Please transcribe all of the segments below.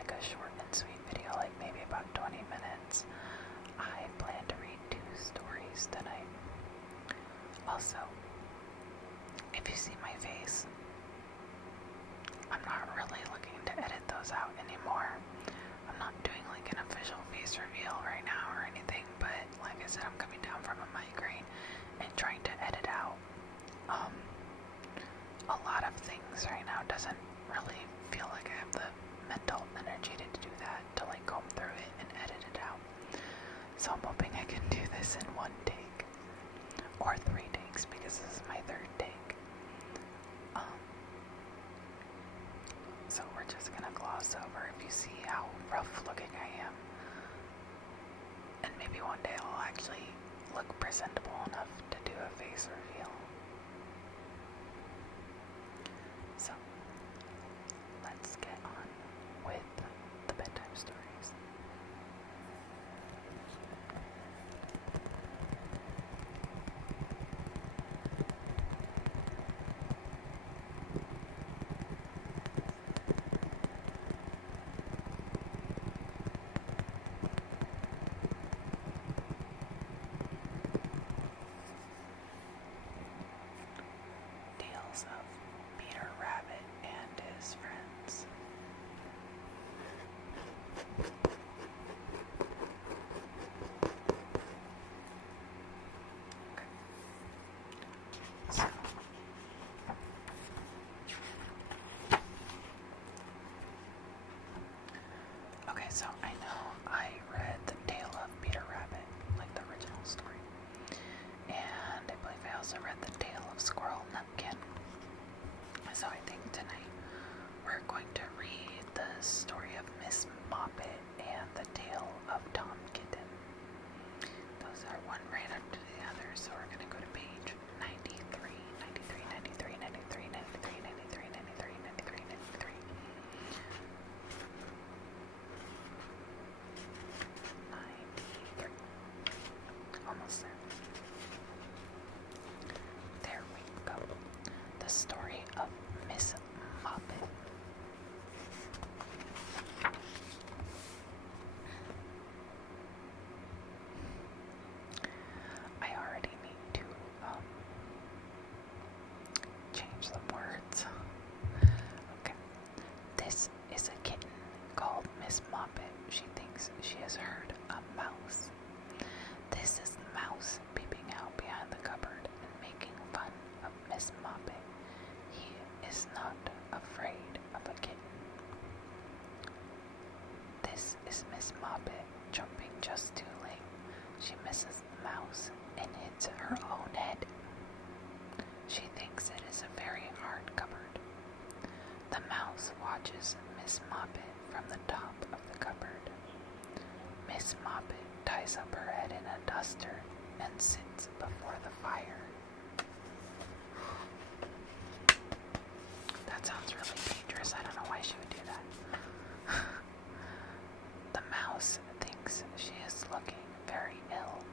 like a short and sweet video, like maybe about 20 minutes. I plan to read 2 stories tonight. Also, if you see my face, I'm not really looking to edit those out anymore. I'm not doing like an official face reveal right now or anything, but like I said, I'm coming down from a migraine and trying to edit out a lot of things right now. Doesn't really feel like I have the mental energy to do that, to like comb through it and edit it out. So I'm hoping I can do this in 1 take or 3 takes, because this is my 3rd take. So we're just gonna gloss over if you see how rough looking I am, and maybe one day I'll actually look presentable enough to do a face reveal. So let's get on with the bedtime stories. Tales of Peter Rabbit and his friends. Okay, so I know I read The Tale of Peter Rabbit, like the original story, and I believe I also read The Tale of Squirrel Nutkin. So I think tonight we're going to read the story of Miss Moppet and The Tale of Tom Kitten. Those are one right after the other, so we're going to go to page 93, 93, 93, 93, 93, 93, 93, 93, 93. 93. Almost there. There we go. The story of Miss Moppet. I already need to change some words. Okay. This is a kitten called Miss Moppet. She thinks she has heard a mouse. This is the mouse peeping out behind the cupboard and making fun of Miss Moppet. He is not afraid of a kitten. This is Miss Moppet jumping just too late. She misses the mouse and hits her own head. She thinks it is a very hard cupboard. The mouse watches Miss Moppet from the top of the cupboard. Miss Moppet ties up her head in a duster and sits before the fire. That sounds really dangerous. I don't know why she would do that. The mouse thinks she is looking very ill.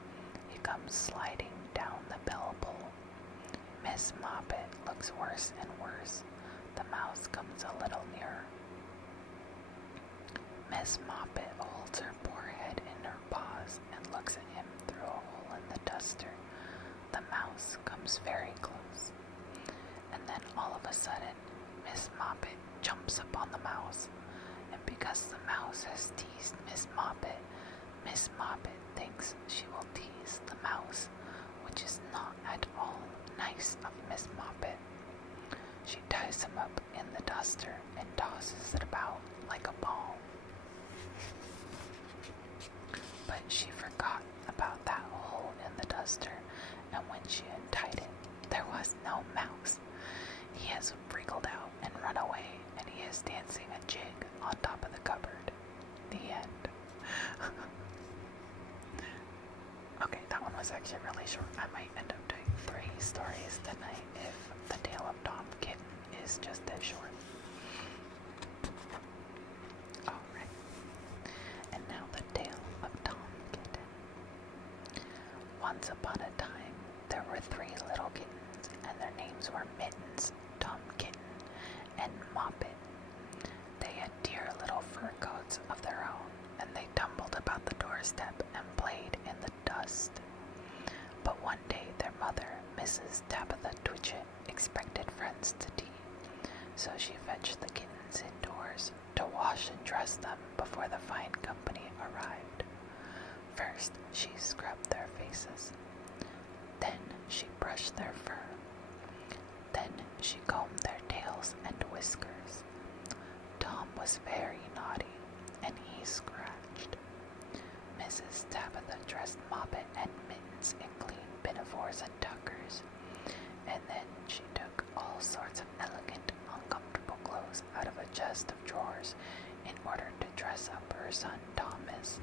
He comes sliding down the bell pull. Miss Moppet looks worse and worse. The mouse comes a little nearer. Miss Moppet holds her poor head in her paws and looks at him through a hole in the duster. The mouse comes very close. And then all of a sudden, Miss Moppet jumps up on the mouse. And because the mouse has teased Miss Moppet thinks she will tease the mouse, which is not at all nice of Miss Moppet. She ties him up in the duster and tosses it about like a ball. But she forgot about that hole in the duster, and when she untied it, there was no mouse. He has wriggled out and run away, and he is dancing a jig on top of the cupboard. The end. Okay, that one was actually really short. I might end up doing 3 stories tonight if The Tale of Tom Kitten is just as short. Alright. And now The Tale of Tom Kitten. Once upon a time, there were 3 little kittens, and their names were Mittens, Tom Kitten, and Moppet. They had dear little fur coats doorstep and played in the dust. But one day their mother, Mrs. Tabitha Twitchit, expected friends to tea, so she fetched the kittens indoors to wash and dress them before the fine company arrived. First she scrubbed their faces, then she brushed their fur, then she combed their tails and whiskers. Tom was very naughty, and he scratched. Mrs. Tabitha dressed Moppet and Mittens in clean pinafores and tuckers, and then she took all sorts of elegant, uncomfortable clothes out of a chest of drawers in order to dress up her son Thomas.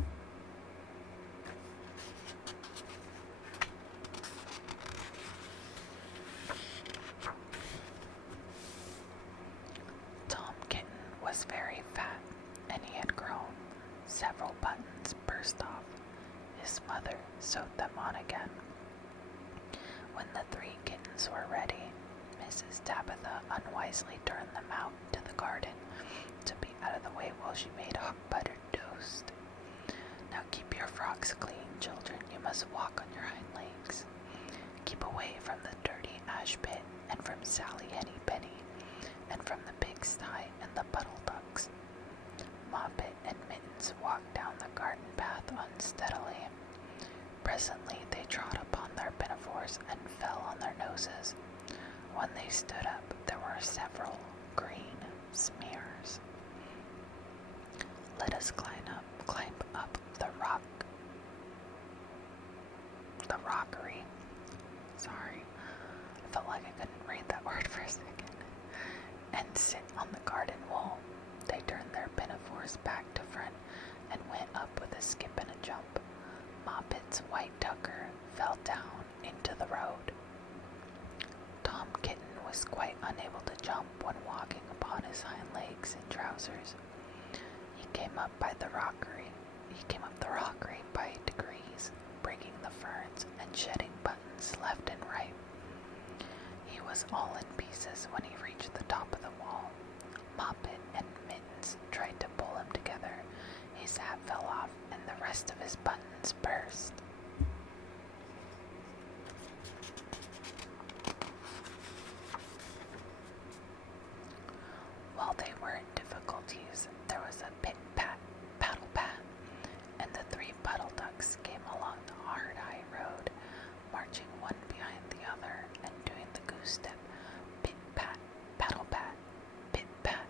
Tom Kitten was very fat, and he had grown. Several buttons burst off. His mother sewed them on again. When the 3 kittens were ready, Mrs. Tabitha unwisely turned them out to the garden to be out of the way while she made hot buttered toast. Now keep your frocks clean, children. You must walk on your hind legs. Keep away from the dirty ash pit, and from Sally Henny Penny, and from the pigsty and the puddle ducks. Moppet and Mittens walked down the garden path unsteadily. Presently they trod upon their pinafores and fell on their noses. When they stood up, there were several green smears. Let us climb up the rockery. Sorry, I felt like I couldn't read that word for a second. And sit on the garden wall. They turned their pinafores back to front and went up with a skip and a jump. Moppet's white tucker fell down into the road. Tom Kitten was quite unable to jump when walking upon his hind legs in trousers. He came up the rockery by degrees, breaking the ferns and shedding buttons left and right. He was all in pieces when he reached the top of the wall. Moppet and Mittens tried to pull him together. His hat fell off, and the rest of his buttons burst. While they were in difficulties, there was a pit-pat, paddle-pat, and the 3 puddle ducks came along the hard high road, marching one behind the other and doing the goose step. Pit-pat, paddle-pat, pit-pat,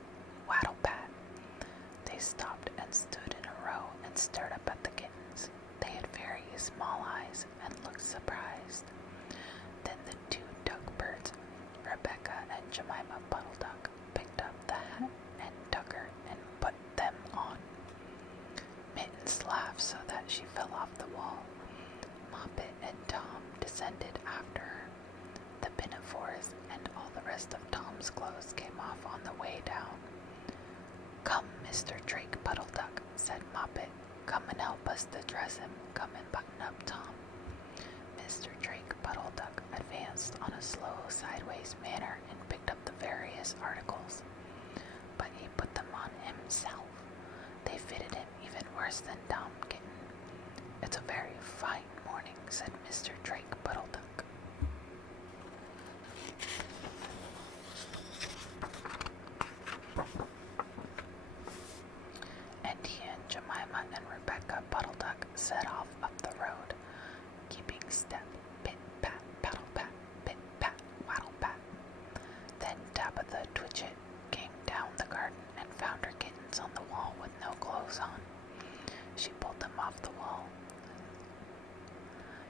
waddle-pat. They stopped and stood in a row and stared up at the kittens. They had very small eyes and looked surprised. Then the 2 duck birds, Rebecca and Jemima Puddle Duck, picked up the hat and tucker and put them on. Mittens laughed so that she fell off the wall. Moppet and Tom descended after her. The pinafores and all the rest of Tom's clothes came off on the way down. "Come, Mr. Drake Puddle Duck," said Moppet. "Come and help us to dress him. Come and button up Tom." Mr. Drake Puddle Duck advanced on a slow sideways manner and picked up the various articles. But he put them on himself. They fitted him even worse than Tom Kitten. "It's a very fine morning," said Mr. Drake Puddle Duck. And he and Jemima and Rebecca Puddle Duck set off up the road, keeping step, pit-pat, paddle-pat, pit-pat, waddle-pat. Then Tabitha Twitchit came down the garden and found her kittens on the wall with no clothes on. She pulled them off the wall,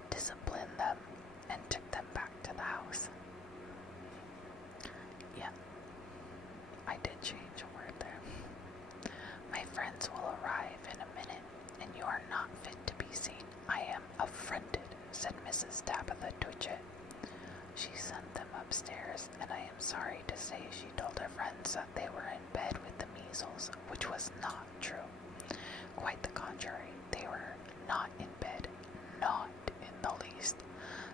disciplined them, and took them back to the house. Yeah, I did change a word there. "My friends will arrive in a minute, and you are not fit to be seen. I am affronted," said Mrs. Tabitha Twitchit. She sent them upstairs, and I am sorry to say she told her friends that they were in bed with the measles, which was not true. Quite the contrary, they were not in bed, not in the least.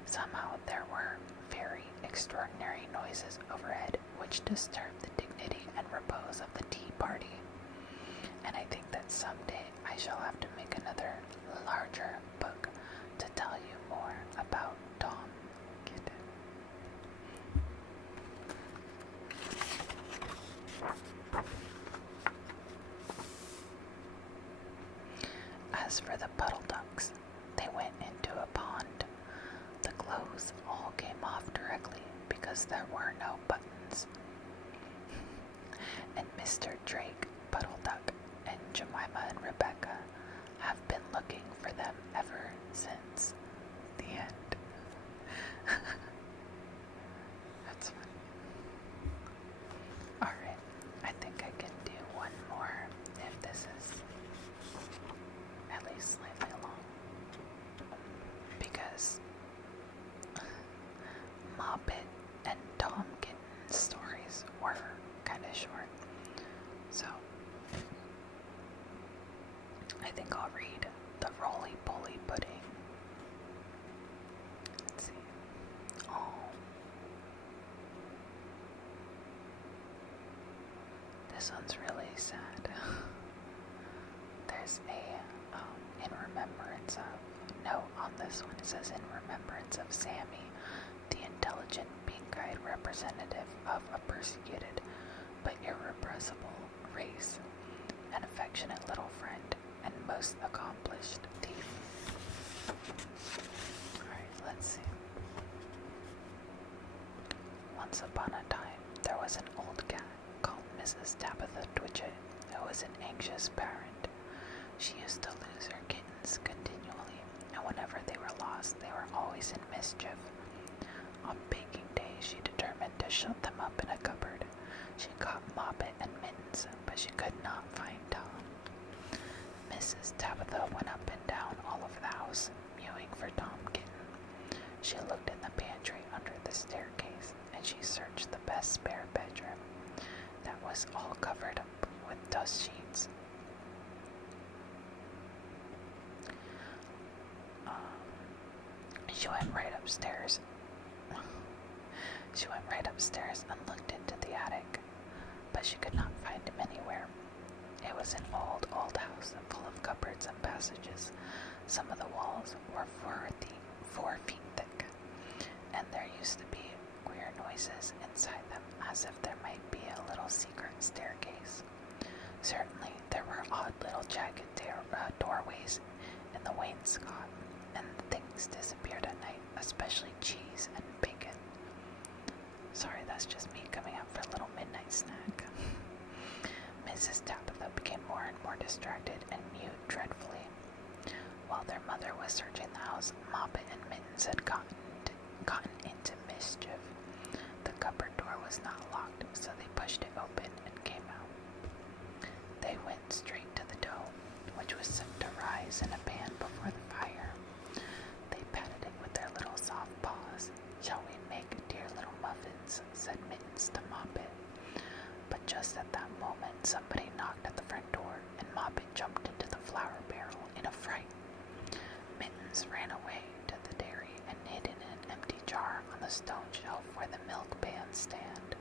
Somehow there were very extraordinary noises overhead which disturbed the dignity and repose of the tea party, and I think that someday I shall have to make another larger book to tell you more about Tom Kitten. As for the puddle ducks, they went into a pond. The clothes all came off directly because there were no buttons. And Mr. Drake, Puddle Duck, and Jemima and Rebecca have been looking for them ever since. The end. That's funny. Alright, I think I can do one more if this is at least slightly long. Because Moppet and Tom Kitten's stories were kind of short. So, I think I'll read the Roly-Poly Pudding. Let's see. Oh. This one's really sad. There's a, in remembrance of, no, on this one it says in remembrance of Sammy, the intelligent pink-eyed representative of a persecuted but irrepressible race, an affectionate little friend, and most accomplished thief. Alright, let's see. Once upon a time, there was an old cat called Mrs. Tabitha Twitchit, who was an anxious parent. She used to lose her kittens continually, and whenever they were lost, they were always in mischief. On baking day, she determined to shut them up in a cupboard. She caught Moppet and Mittens, but she could not find Tom. Mrs. Tabitha went up and down all over the house, mewing for Tom Kitten. She looked in the pantry under the staircase, and she searched the best spare bedroom. That was all covered up with dust sheets. She went right upstairs. She went right upstairs and looked into the attic, but she could not find him anywhere. It was an old, old house full of cupboards and passages. Some of the walls were 4 feet thick, and there used to be queer noises inside them, as if there might be a little secret staircase. Certainly, there were odd little jagged doorways in the wainscot, and things disappeared at night, especially cheese and bacon. Sorry, that's just me coming out for a little midnight snack. Mrs. Tabitha became more and more distracted and mewed dreadfully. While their mother was searching the house, Moppet and Mittens had gotten into mischief. The cupboard door was not locked, so they pushed it open and came out. They went straight to the dough, which was set to rise in a pan before the fire. They patted it with their little soft paws. "Shall we make dear little muffins?" said Mittens to Moppet. But just at that moment, somebody knocked at the front door, and Moppet jumped into the flour barrel in a fright. Mittens ran away to the dairy and hid in an empty jar on the stone shelf where the milk pans stand.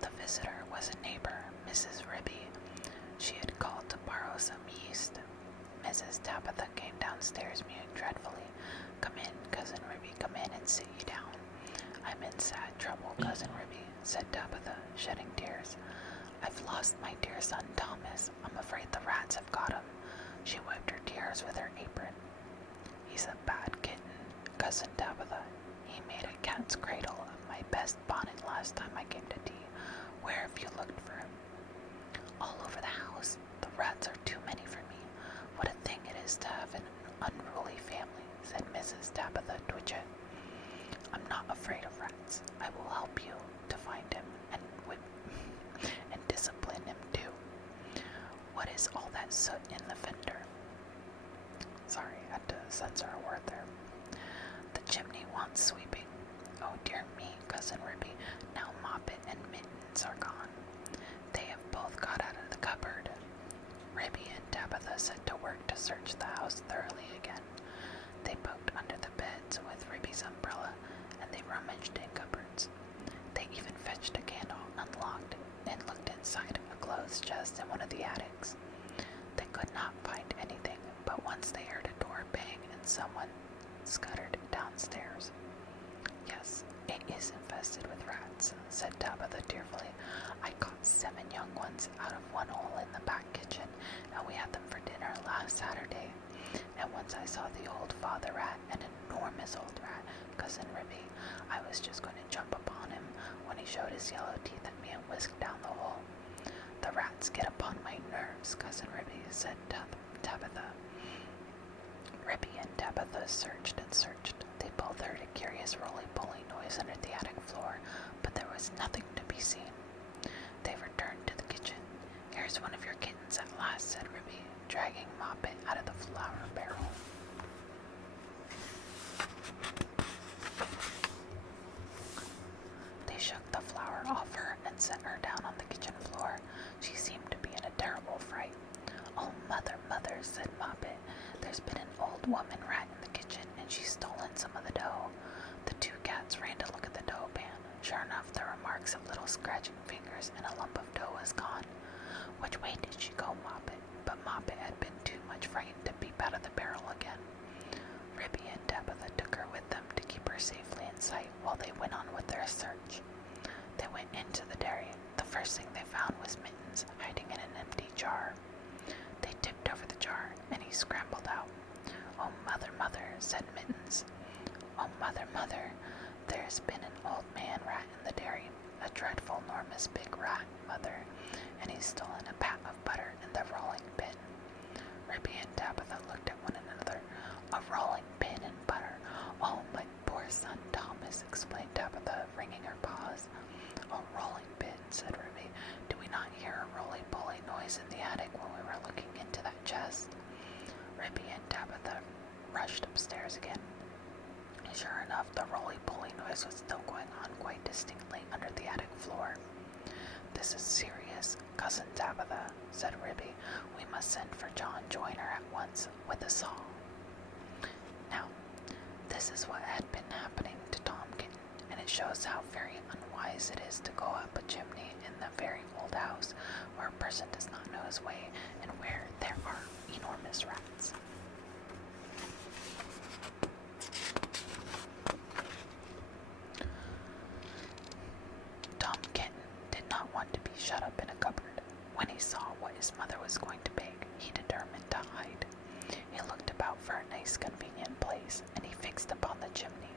The visitor was a neighbor, Mrs. Ribby. She had called to borrow some yeast. Mrs. Tabitha came downstairs mewing dreadfully. "Come in, Cousin Ribby, come in and sit you down." "I'm in sad trouble, Cousin Ribby," said Tabitha, shedding tears. "I've lost my dear son Thomas. I'm afraid the rats have got him." She wiped her tears with her apron. "He's a bad kitten, Cousin Tabitha. He made a cat's cradle of my best bonnet last time I came to tea. Where have you looked for him?" "All over the house. The rats are too many for me. What a thing it is to have an unruly family," said Mrs. Tabitha Twitchit. "I'm not afraid of rats. I will help you to find him and whip and discipline him too. What is all that soot in the fender?" Sorry, I had to censor a word there. "The chimney wants sweeping." "Oh dear me, Cousin Ribby, now Moppet and Mittens are gone. They have both got out of the cupboard." Ribby and Tabitha set to work to search the house thoroughly again. They poked under the beds with Ribby's umbrella, and they rummaged in cupboards. They even fetched once I saw the old father rat, an enormous old rat, Cousin Ribby. I was just going to jump upon him when he showed his yellow teeth at me and whisked down the hole. The rats get upon my nerves, Cousin Ribby, said Tabitha. Ribby and Tabitha searched and searched. They both heard a curious roly-poly noise under the attic floor, but there was nothing to be seen. They returned to the kitchen. Here's one of your kittens at last, said Ribby, dragging Moppet out of the flour barrel. They shook the flour off her and set her down on the kitchen floor. She seemed to be in a terrible fright. Oh, mother, mother, said Moppet. There's been an old woman rat in the kitchen, and she's stolen some of the dough. The two cats ran to look at the dough pan. Sure enough, there were marks of little scratching fingers, and a lump of dough was gone. Which way did she go, Moppet? But Moppet had been too much frightened to peep out of the barrel again. Ribby and Tabitha took her with them to keep her safely in sight while they went on with their search. They went into the dairy. The first thing they found was Mittens hiding in an empty jar. They tipped over the jar, and he scrambled out. Oh, mother, mother, said Mittens. Oh, mother, mother, there's been an old man rat in the dairy, a dreadful, enormous big rat, mother, and he's stolen a pat of butter in the rolling pin. Ribby and Tabitha looked at one another. A rolling pin and butter. Oh, my poor son Thomas, explained Tabitha, wringing her paws. A rolling pin, said Ribby. Do we not hear a roly-poly noise in the attic when we were looking into that chest? Ribby and Tabitha rushed upstairs again. Sure enough, the roly-poly noise was still going on quite distinctly under the attic floor. This is serious, Cousin Tabitha, said Ribby. We must send for John Joyner at once with a saw. Now, this is what had been happening to Tom Kitten, and it shows how very unwise it is to go up a chimney in a very old house where a person does not know his way and where there are enormous rats. Tom Kitten did not want to be shut up in a cupboard. When he saw what his mother was going to bake, he determined to hide. He looked about for a nice convenient place, and he fixed upon the chimney.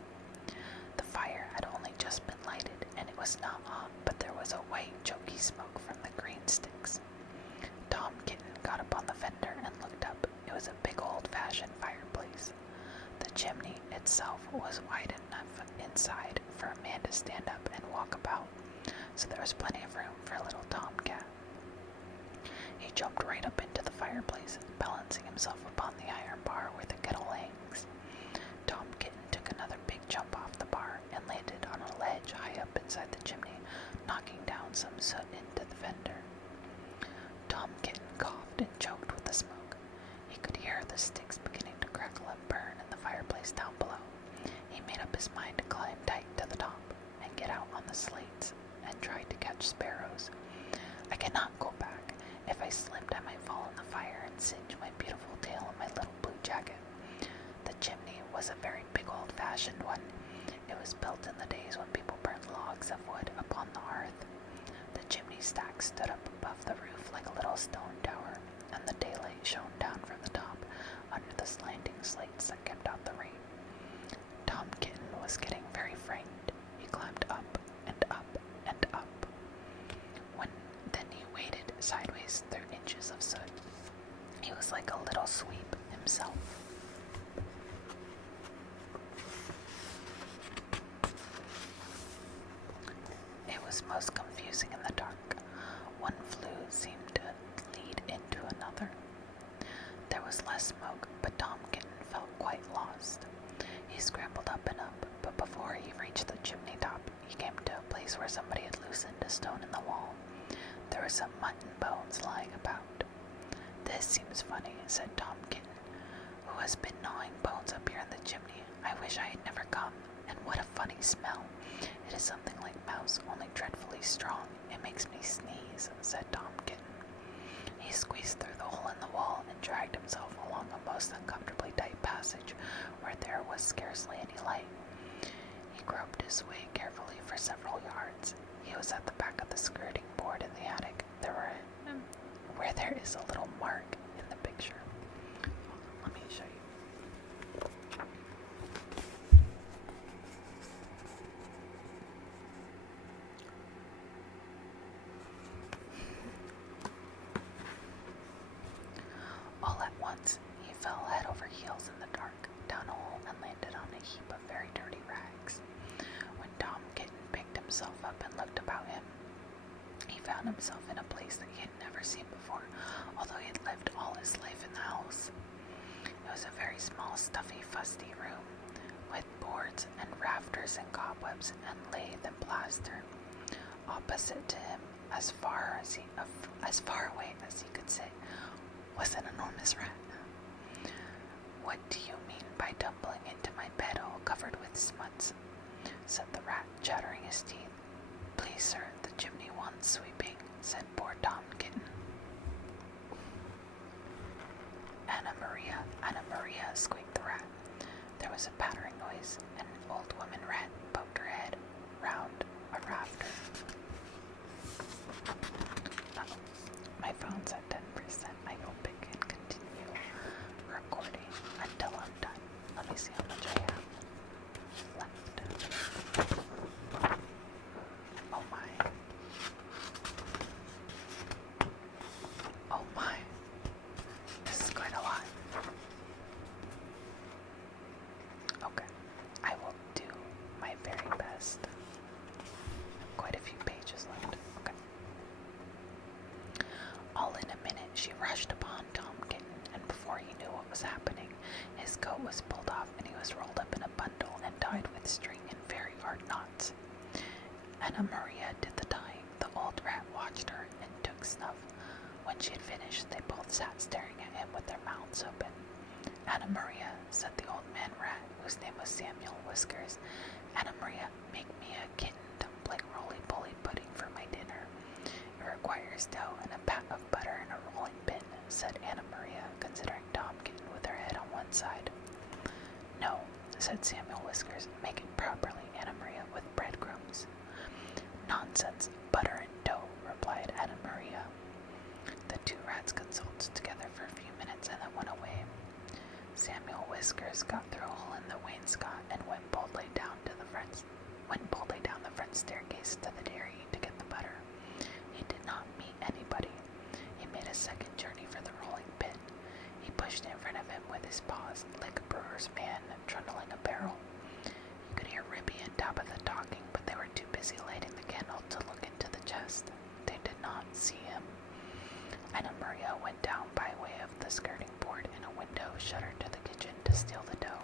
The fire had only just been lighted, and it was not hot, but there was a white, choky smoke from the green sticks. Tom Kitten got up on the fender and looked up. It was a big old-fashioned fireplace. The chimney itself was wide enough inside for a man to stand up and walk about, so there was plenty of room for a little tomcat. He jumped right up into the fireplace, balancing himself upon the iron bar where the kettle hangs. Tom Kitten took another big jump off the bar and landed on a ledge high up inside the chimney, knocking down some soot into the fender. Tom Kitten coughed and choked with the smoke. He could hear the sticks beginning to crackle and burn in the fireplace down below. He made up his mind to climb tight to the top and get out on the slates and tried to catch sparrows. I cannot go back. If I slipped, I might fall in the fire and singe my beautiful tail in my little blue jacket. The chimney was a very big old-fashioned one. It was built in the days when people burnt logs of wood upon the hearth. The chimney stack stood up above the roof like a little stone tower, and the daylight shone down from the top under the slanting slates that kept out the rain. Tom Kitten was getting very frightened. He climbed up and up and up. Then he waded sideways through inches of soot. He was like a little sweep himself. It was most confusing in the dark. One flue seemed to lead into another. There was less smoke, but Tom Kitten felt quite lost. He scrambled up and up, but before he reached the chimney top, he came to a place where somebody had loosened a stone in the wall. There were some mutton bones lying about. This seems funny, said Tom Kitten. Who has been gnawing bones up here in the chimney? I wish I had never come. And what a funny smell. It is something like mouse, only dreadfully strong. It makes me sneeze, said Tom Kitten. He squeezed through the hole in the wall and dragged himself along a most uncomfortably tight passage where there was scarcely any light. He groped his way carefully for several yards. He was at the back of the skirting board in the attic. Where there is a little mark in the picture. Let me show you. himself up and looked about him. He found himself in a place that he had never seen before, although he had lived all his life in the house. It was a very small, stuffy, fusty room, with boards and rafters and cobwebs and lathe and plaster. Opposite to him, as far away as he could sit, was an enormous rat. "What do you mean by tumbling into my bed all covered with smuts?" said the rat, chattering his teeth. "Please, sir, the chimney wants sweeping," said poor Tom Kitten. Anna Maria, squeaked the rat. There was a pattering noise, and an old woman rat poked her head round a rafter. My phone's at 10%. I hope it can continue recording until I'm done. Let me see how much I have left. Oh my. Oh my. This is quite a lot. Okay. I will do my very best. Quite a few pages left. Okay. All in a minute, she rushed upon Tom Kitten, and before he knew what was happening, his coat was pulled off and he was rolled up in a bundle and tied with string in very hard knots. Anna Maria did the tying. The old rat watched her and took snuff. When she had finished, they both sat staring at him with their mouths open. "Anna Maria," said the old man rat, whose name was Samuel Whiskers, "Anna Maria, make me a kitten dumpling roly-poly pudding for my dinner. It requires dough and a pat of butter and a rolling pin," said Anna Maria, considering Tom Kitten with her head on one side. "No," said Samuel Whiskers, "make it properly, Anna Maria, with breadcrumbs." "Nonsense, butter and dough," replied Anna Maria. The two rats consulted together for a few minutes and then went away. Samuel Whiskers got through a hole in the wainscot and went boldly down the front staircase to the dairy to get the butter. He did not meet anybody. He made a second journey for the rolling pin. He pushed in front of him with his paws, like a brewer's man trundling a barrel. He could hear Ribby and Tabitha talking, but they were too busy lighting the candle to look into the chest. They did not see him. Anna Maria went down by way of the skirting board in a window shutter to the kitchen to steal the dough.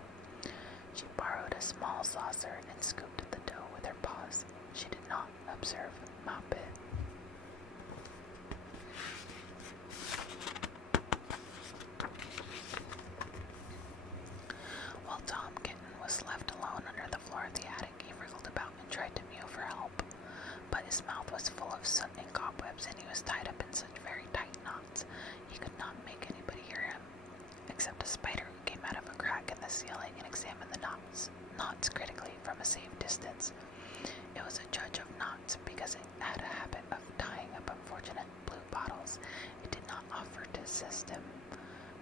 She borrowed a small saucer and scooped the dough with her paws. She did not observe Moppet. While Tom Kitten was left alone under the floor of the attic, he wriggled about and tried to mew for help. But his mouth was full of soot and cobwebs, and he was tied up in such very tight knots, he could not make anybody hear him, except a spider who came out of a crack in the ceiling and examined the knots critically from a safe distance. It was a judge of knots because it had a habit of tying up unfortunate blue bottles. It did not offer to assist him.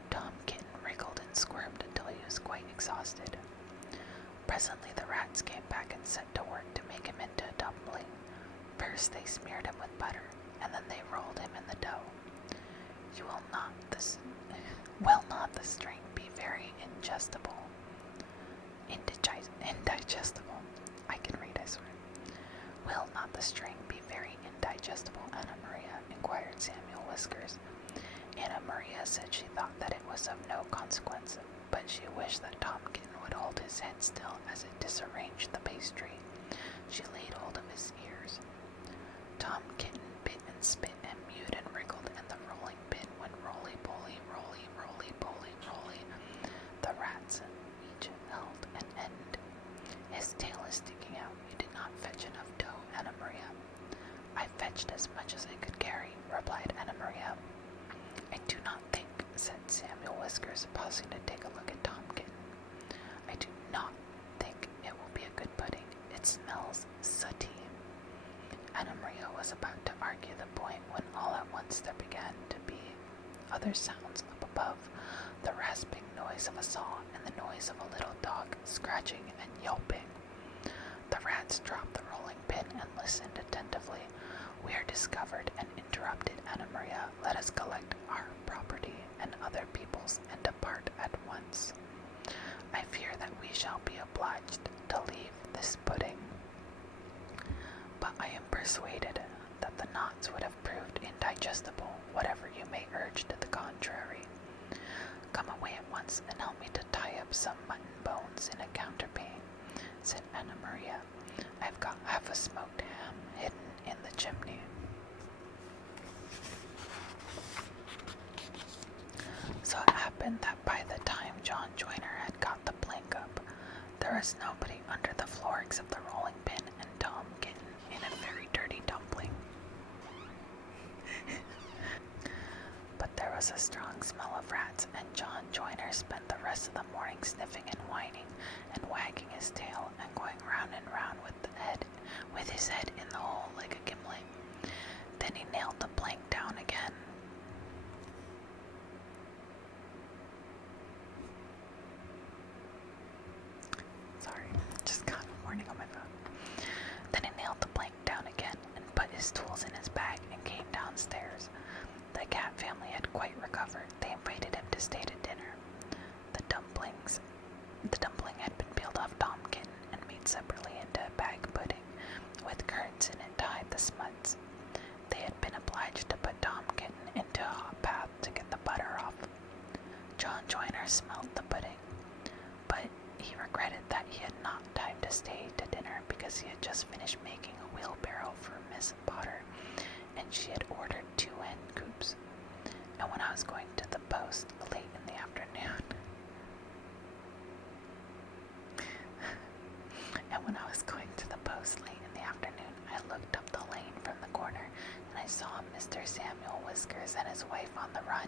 Tom Kitten wriggled and squirmed until he was quite exhausted. Presently the rats came back and set to work to make him into a dumpling. First they smeared him with butter, and then they rolled him in the dough. Will not the string be very indigestible? Indigestible. I can read, I swear. Will not the string be very indigestible, Anna Maria? Inquired Samuel Whiskers. Anna Maria said she thought that it was of no consequence, but she wished that Tom Kitten would hold his head still as it disarranged the pastry. She laid hold of his ears. Tom Kitten bit and spit and mewed and wriggled, and the rolling pin went roly-poly, roly-poly, roly. The rats each held an end. His tail is sticking out. You did not fetch enough dough, Anna Maria. I fetched as much as I could carry, replied Anna Maria. I do not think, said Samuel Whiskers, pausing to take a look at Tom Kitten. I do not think it will be a good pudding. It smells sooty. Anna Maria was about to argue the point when all at once there began to be other sounds up above, the rasping noise of a saw and the noise of a little dog scratching and yelping. The rats dropped the rolling pin and listened attentively. We are discovered and interrupted, Anna Maria. Let us collect our property and other people's and depart at once. I fear that we shall be obliged to leave this pudding. persuaded that the knots would have proved indigestible, whatever you may urge to the contrary. Come away at once and help me to tie up some mutton bones in a counterpane, said Anna Maria. I've got half a smoked ham hidden in the chimney. So it happened that by the time John Joyner had got the plank up, there was nobody under the floor except the rolling pin and Tom Kitten in a very dirty dumpling. But there was a strong smell of rats, and John Joyner spent the rest of the morning sniffing and whining and wagging his tail and going round and round with his head in the hole like a gimlet. Then he nailed the plank down again. Sorry, just got a warning on my phone. Then he nailed the plank down again and put his tools in his bag and came downstairs. The cat family had quite recovered. They invited him to stay to dinner. The dumpling had been peeled off Tom Kitten and made separately into a bag pudding, with curds in it to hide the smuts. They had been obliged to put Tom Kitten into a hot bath to get the butter off. John Joyner smelled the pudding, but he regretted that he had not time to stay to dinner because he had just finished making a wheelbarrow for Miss Potter, and she had ordered 2 hen coops. And when I was going to the post late in the afternoon, I looked up the lane from the corner, and I saw Mr. Samuel Whiskers and his wife on the run,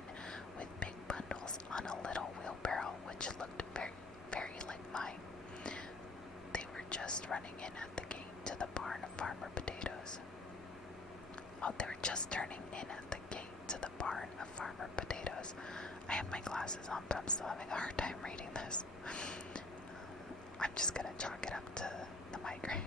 with big bundles on a little wheelbarrow which looked very, very like mine. They were just running in at the gate to the barn of Farmer Potatoes. Oh, they were just turning in at the gate to the barn of Farmer Potatoes. I have my glasses on, but I'm still having a hard time reading this. I'm just gonna chalk it up to the migraine.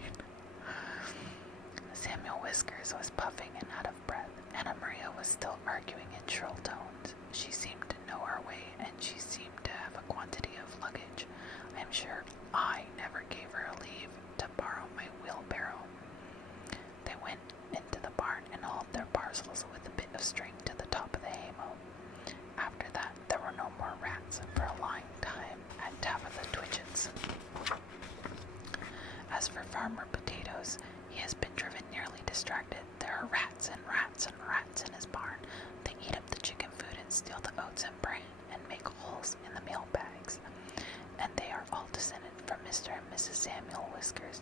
Samuel Whiskers was puffing and out of breath. Anna Maria was still arguing in shrill tones. She seemed to know her way, and she seemed to have a quantity of luggage. I am sure I never gave her a leave to borrow my wheelbarrow. They went into the barn and hauled their parcels with a bit of string to the top of the haymow. After that, there were no more rats for a long time at Tabitha Twitchett's. As for Farmer Potatoes, he has been driven nearly distracted. There are rats and rats and rats in his barn. They eat up the chicken food and steal the oats and bran and make holes in the meal bags. And they are all descended from Mr. and Mrs. Samuel Whiskers,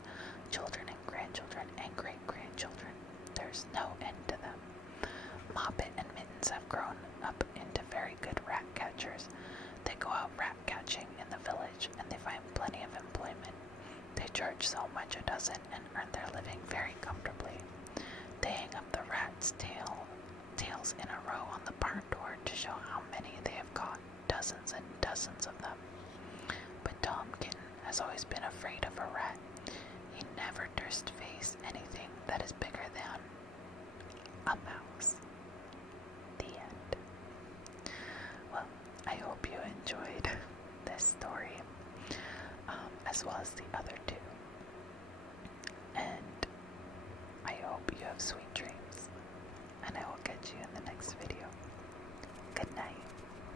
children and grandchildren and great-grandchildren. There's no end to them. Moppet and Mittens have grown up into very good rat catchers. They go out rat catching in the village, and they find plenty of employment. They charge so much a dozen and earn their living very comfortably. They hang up the rats' tails in a row on the barn door to show how many they have caught, dozens and dozens of them. But Tom Kitten has always been afraid of a rat. He never durst face anything that is bigger than a mouse. The end. Well, I hope you enjoyed this story, as well as the other two. And I hope you have sweet